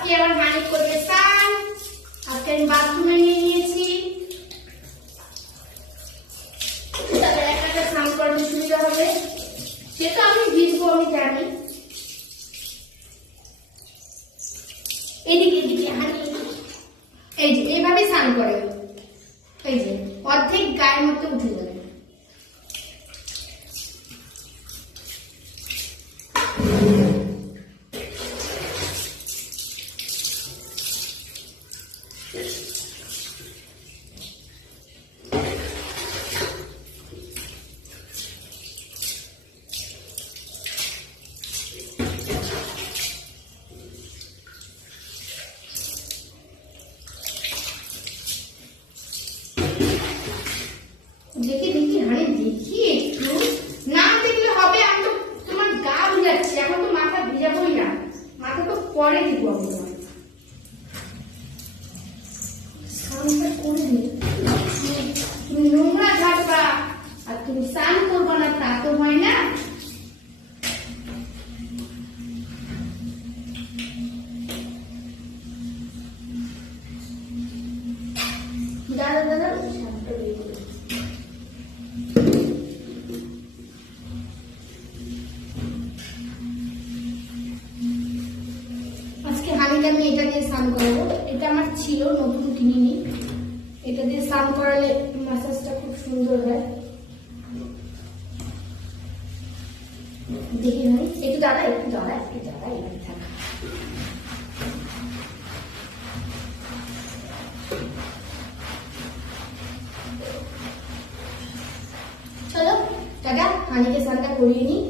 আজকে আমার হানি করবে স্নান। আজকে আমি বাথরুমে নিয়ে নিয়েছি, তাহলে একটা স্নান করাতে সুবিধা হবে। সেটা আমি ভিজবো, আমি জানি। এদিকে এদিকে হানি, এই যে এইভাবে স্নান করে, এই যে অর্ধেক গায়ের মধ্যে উঠে যাবে। দেখি দেখি হানি দেখি, একটু না দেখলে হবে। আমি তো তোমার গা ভিজাচ্ছি, এখন তো মাথা ভিজাবোই না, মাথা তো পরে দিব। আমি স্নানটা করে নি, তুমি নোংরা ঝাড়বা আর তুমি স্নান করবো না, তা তো হয় না। দাদা দাদা শান্ত হয়ে গেল। আজকে হানিকে আমি এটা দিয়ে স্নান করাবো। এটা আমার ছিল, নতুন কিনিনি। এটা দিয়ে স্নান করালে ম্যাসাজটা খুব সুন্দর হয়। দেখি হানি একটু দাঁড়া, একটু দাঁড়া, একটু দাঁড়া, এখানে থাক। চলো টাটা, হানিকে স্নানটা করিয়ে নিই।